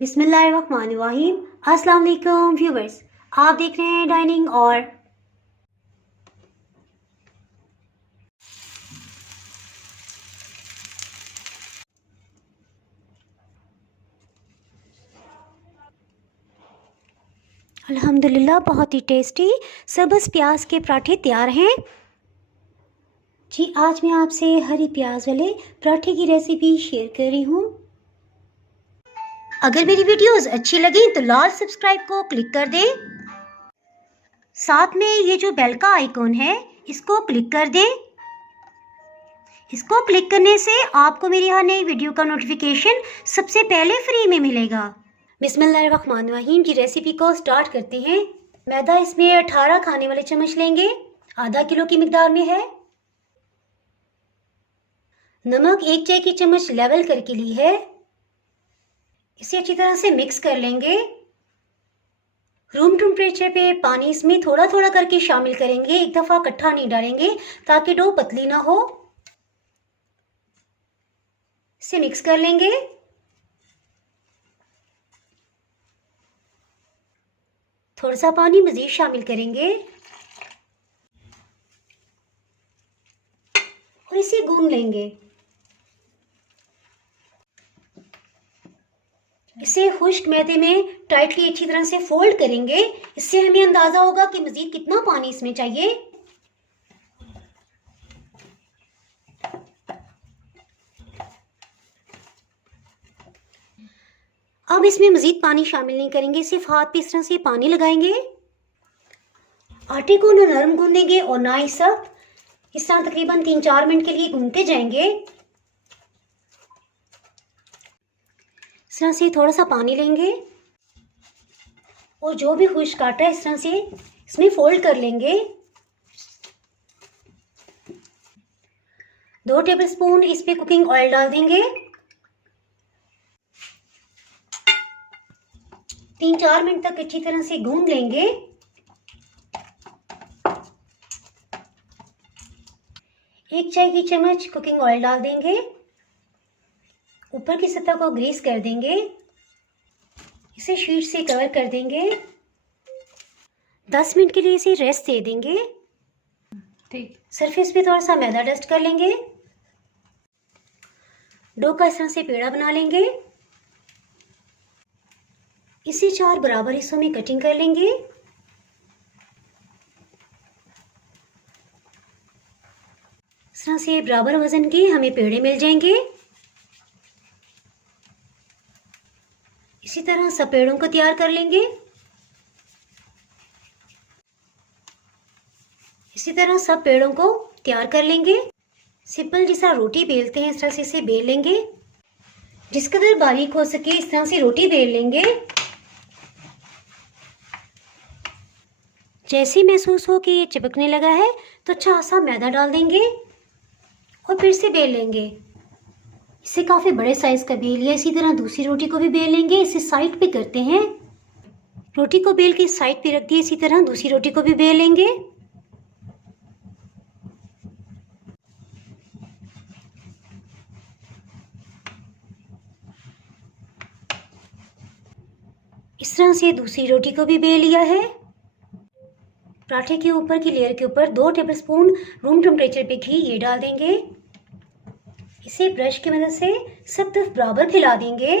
बिस्मिल्लाहिर्रहमानिर्रहीम। अस्सलाम वालेकुम व्यूवर्स, आप देख रहे हैं डाइनिंग और अल्हम्दुलिल्लाह बहुत ही टेस्टी सब्ज़ प्याज के पराठे तैयार हैं। जी आज मैं आपसे हरी प्याज वाले पराठे की रेसिपी शेयर कर रही हूँ। अगर मेरी वीडियोस अच्छी लगी तो लाल सब्सक्राइब को क्लिक कर दें। साथ में ये जो बेल का आइकॉन है इसको क्लिक कर दें। इसको क्लिक करने से आपको मेरी हर नई वीडियो का नोटिफिकेशन सबसे पहले फ्री में मिलेगा। बिस्मिल्लाहिर्रहमानिर्रहीम की रेसिपी को स्टार्ट करते हैं। मैदा इसमें 18 खाने वाले चम्मच लेंगे, आधा किलो की मिकदार में है। नमक 1 चाय की चम्मच लेवल करके ली है। इसे अच्छी तरह से मिक्स कर लेंगे। रूम टेम्परेचर पे पानी इसमें थोड़ा थोड़ा करके शामिल करेंगे, एक दफा इकट्ठा नहीं डालेंगे ताकि डो पतली ना हो। इसे मिक्स कर लेंगे। थोड़ा सा पानी मजीद शामिल करेंगे और इसे गूंद लेंगे। इसे खुश्क मैदे में टाइटली अच्छी तरह से फोल्ड करेंगे। इससे हमें अंदाजा होगा कि मजीद कितना पानी इसमें चाहिए। अब इसमें मजीद पानी शामिल नहीं करेंगे, सिर्फ हाथ पे इस तरह से पानी लगाएंगे। आटे को ना नरम गूंदेंगे और ना ही सख्त। इस तरह तकरीबन 3-4 मिनट के लिए गूंदते जाएंगे। इस तरह से थोड़ा सा पानी लेंगे और जो भी खुश्क आटा है इस तरह से इसमें फोल्ड कर लेंगे। 2 टेबलस्पून इस पे कुकिंग ऑयल डाल देंगे। 3-4 मिनट तक अच्छी तरह से गूंद लेंगे। एक चाय की चम्मच कुकिंग ऑयल डाल देंगे। ऊपर की सतह को ग्रीस कर देंगे। इसे शीट से कवर कर देंगे। 10 मिनट के लिए इसे रेस्ट दे देंगे। सरफेस पे थोड़ा सा मैदा डस्ट कर लेंगे। डो का इस तरह से पेड़ा बना लेंगे। इसे 4 बराबर हिस्सों में कटिंग कर लेंगे। इस तरह से बराबर वजन के हमें पेड़े मिल जाएंगे। इसी तरह सब पेड़ों को तैयार कर लेंगे। इसी तरह सब पेड़ों को तैयार कर लेंगे। सिंपल जैसा रोटी बेलते हैं इस तरह से इसे बेल लेंगे। जिस कदर बारीक हो सके इस तरह से रोटी बेल लेंगे। जैसे महसूस हो कि ये चिपकने लगा है तो अच्छा सा मैदा डाल देंगे और फिर से बेल लेंगे। इसे काफ़ी बड़े साइज़ का बेल लिया। इसी तरह दूसरी रोटी को भी बेल लेंगे। इसे साइड पे करते हैं। रोटी को बेल के साइड पे रख दिए। इसी तरह दूसरी रोटी को भी बेल लेंगे। इस तरह से दूसरी रोटी को भी बेल लिया है। पराठे के ऊपर की लेयर के ऊपर 2 टेबलस्पून रूम टेम्परेचर पे घी ये डाल देंगे। इसे ब्रश की मदद से सब तरफ बराबर फैला देंगे।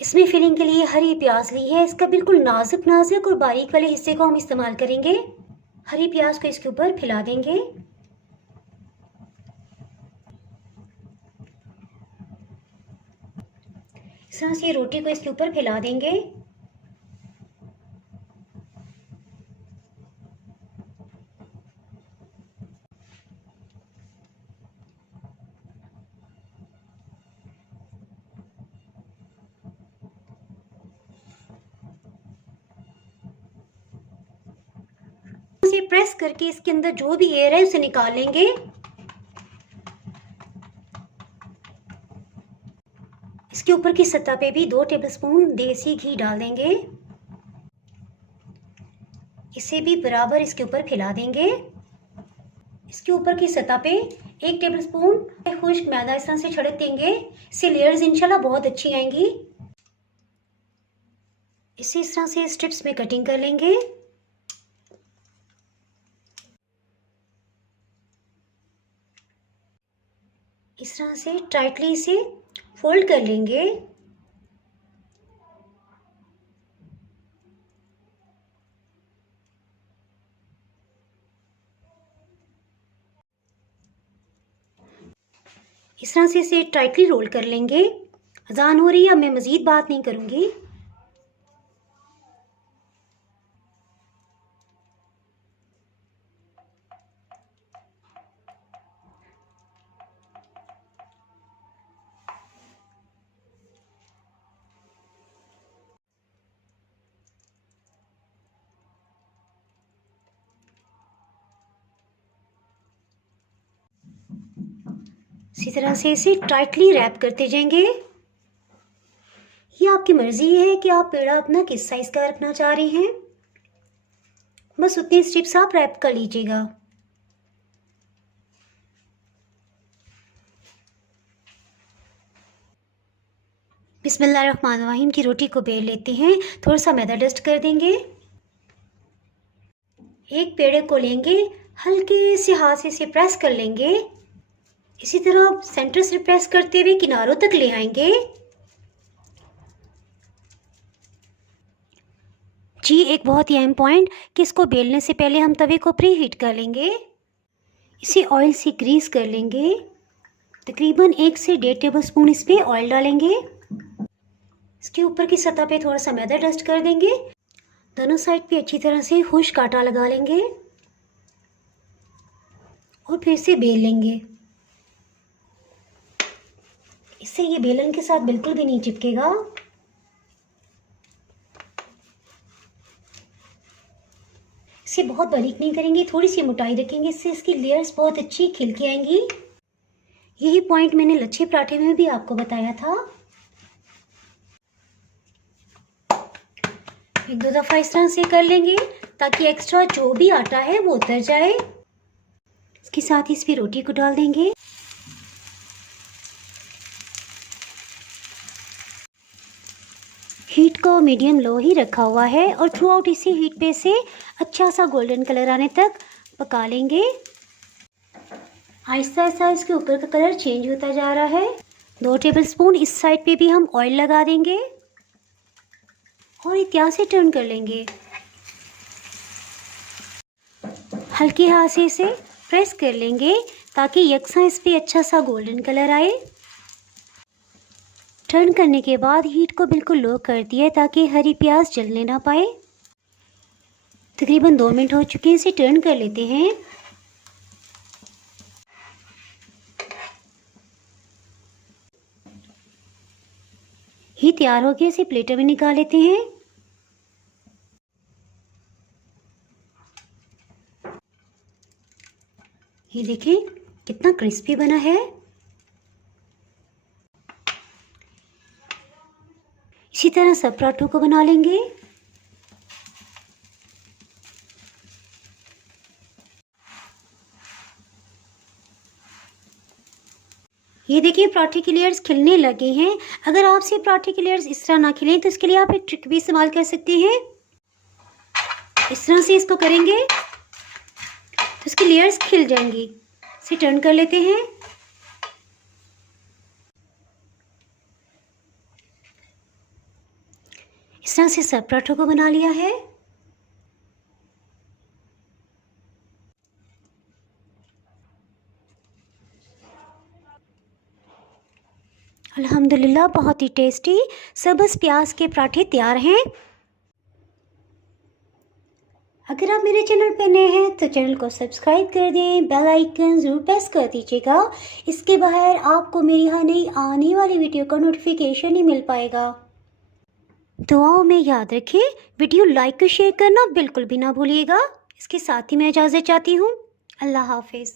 इसमें फिलिंग के लिए हरी प्याज ली है। इसका बिल्कुल नाजुक नाजुक और बारीक वाले हिस्से को हम इस्तेमाल करेंगे। हरी प्याज को इसके ऊपर फैला देंगे। इस तरह से रोटी को इसके ऊपर फैला देंगे। इसे प्रेस करके इसके अंदर जो भी एयर है उसे निकाल लेंगे। इसके ऊपर की सतह पे भी 2 टेबलस्पून देसी घी डाल देंगे। इसे भी बराबर इसके ऊपर फैला देंगे। इसके ऊपर की सतह पे 1 टेबलस्पून खुश्क मैदा इस तरह से छिड़क देंगे। इससे लेयर्स इंशाल्लाह बहुत अच्छी आएंगी। इसे इस तरह से स्ट्रिप्स में कटिंग कर लेंगे। इस तरह से टाइटली इसे फोल्ड कर लेंगे। इस तरह से इसे टाइटली रोल कर लेंगे। अजान हो रही है, अब मैं मज़ीद बात नहीं करूँगी। इसी तरह से इसे टाइटली रैप करते जाएंगे। ये आपकी मर्जी है कि आप पेड़ा अपना किस साइज का रखना चाह रहे हैं। बस उतनी स्ट्रिप्स आप रैप कर लीजिएगा। बिस्मिल्लाहिर्रहमानिर्रहीम की रोटी को बेल लेते हैं। थोड़ा सा मैदा डस्ट कर देंगे। एक पेड़े को लेंगे, हल्के से हाथ से इसे प्रेस कर लेंगे। इसी तरह सेंटर से प्रेस करते हुए किनारों तक ले आएंगे। जी, एक बहुत ही अहम पॉइंट कि इसको बेलने से पहले हम तवे को प्री हीट कर लेंगे। इसे ऑयल से ग्रीस कर लेंगे। तकरीबन 1 से 1.5 टेबलस्पून इस पे ऑयल डालेंगे। इसके ऊपर की सतह पे थोड़ा सा मैदा डस्ट कर देंगे। दोनों साइड पे अच्छी तरह से खुश्क आटा लगा लेंगे और फिर से बेल लेंगे। इससे ये बेलन के साथ बिल्कुल भी नहीं चिपकेगा। इसे बहुत बारीक नहीं करेंगे, थोड़ी सी मोटाई रखेंगे। इससे इसकी लेयर्स बहुत अच्छी खिल के आएंगी। यही पॉइंट मैंने लच्छे पराठे में भी आपको बताया था। 1-2 दफ़ा इस तरह से कर लेंगे ताकि एक्स्ट्रा जो भी आटा है वो उतर जाए। इसके साथ ही इस पर रोटी को डाल देंगे। हीट को मीडियम लो ही रखा हुआ है और थ्रू आउट इसी हीट पे से अच्छा सा गोल्डन कलर आने तक पका लेंगे। आहिस्ता आहिस्ता इसके ऊपर का कलर चेंज होता जा रहा है। 2 टेबलस्पून इस साइड पे भी हम ऑयल लगा देंगे और इत्यादि से टर्न कर लेंगे। हल्के हाथ से इसे प्रेस कर लेंगे ताकि यकसा इस पे अच्छा सा गोल्डन कलर आए। टर्न करने के बाद हीट को बिल्कुल लो कर दिया ताकि हरी प्याज जलने ना पाए। तकरीबन 2 मिनट हो चुके हैं, इसे टर्न कर लेते हैं। ये तैयार हो गया, इसे प्लेटर में निकाल लेते हैं। ये देखिए कितना क्रिस्पी बना है। इसी तरह सब पराठों को बना लेंगे। ये देखिए पराठे के लेयर्स खिलने लगे हैं। अगर आपसे पराठे के लेयर्स इस तरह ना खिलें तो इसके लिए आप एक ट्रिक भी इस्तेमाल कर सकते हैं। इस तरह से इसको करेंगे तो इसकी लेयर्स खिल जाएंगी। इसे टर्न कर लेते हैं। इस तरह से सब पराठों को बना लिया है। अल्हम्दुलिल्लाह बहुत ही टेस्टी सब्ज़ प्याज के पराठे तैयार हैं। अगर आप मेरे चैनल पर नए हैं तो चैनल को सब्सक्राइब कर दें, बेल आइकन ज़रूर प्रेस कर दीजिएगा। इसके बाहर आपको मेरी हर नई आने वाली वीडियो का नोटिफिकेशन ही मिल पाएगा। दुआओं में याद रखें, वीडियो लाइक और शेयर करना बिल्कुल भी ना भूलिएगा। इसके साथ ही मैं इजाज़त चाहती हूँ। अल्लाह हाफिज़।